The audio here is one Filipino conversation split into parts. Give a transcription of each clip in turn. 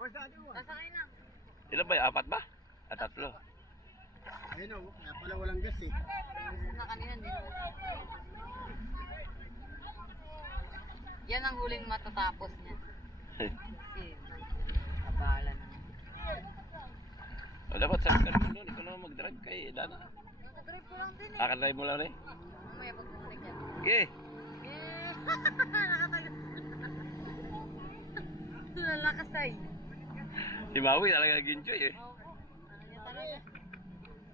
Sasakay na. Ilan ba? Apat ba? At tatlo. Ayun o, kaya pala walang gas eh. Gusto na kanina din. Yan ang huling matatapos niya. Kasi, kabala na. O dapat sabi ka naman doon, ikaw naman mag-drive kay Dana. Nag-drive ko lang din eh. Kakadrive mo lang rin. Mamaya pag bumalik yan. Okay. Eh, nakatagas. Lalakas ay. Si Maui talaga nag-enjoy eh. Oh, ano niya talaga?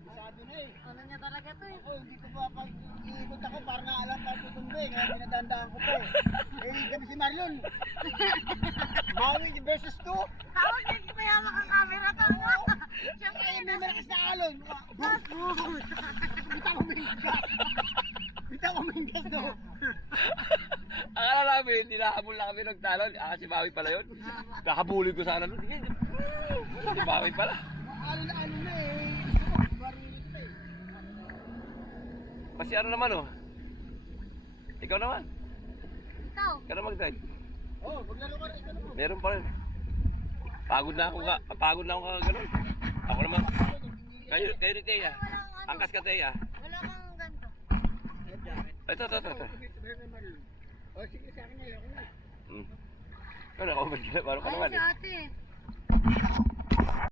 Sabi na eh. Ano niya talaga to eh? Ako, hindi ko pa pag iikot ako para na alam pa tutumbo eh. Kaya pinadandaan ko pa eh. Eh, kami si Marlon. Maui versus 2. Tawag niya, mayaman ang camera to. Siyempre, Ay, may malakas na alon. Bita ko mingas. Bita ko mingas do. Akala namin, hindi nakahabol na kami nagtalon. Si Maui pala yun. Kakabulin ko sana nun. Si Maui pala. Alon-alon na eh. Marunit pa eh. Kasi ano naman oh. Ikaw naman. ikaw. Ikaw na mag-drive. Oh, maglaro ka rin. Ito Meron pa rin. Pagod na ako ganun. Ako naman. Kayo ni Teya. Angkas ka Teya. Wala kang ganito. Ito. Oh, sige sa akin na. Ako na. Ano, nakaubat ka na. Paano ka Ay, naman si eh? ate.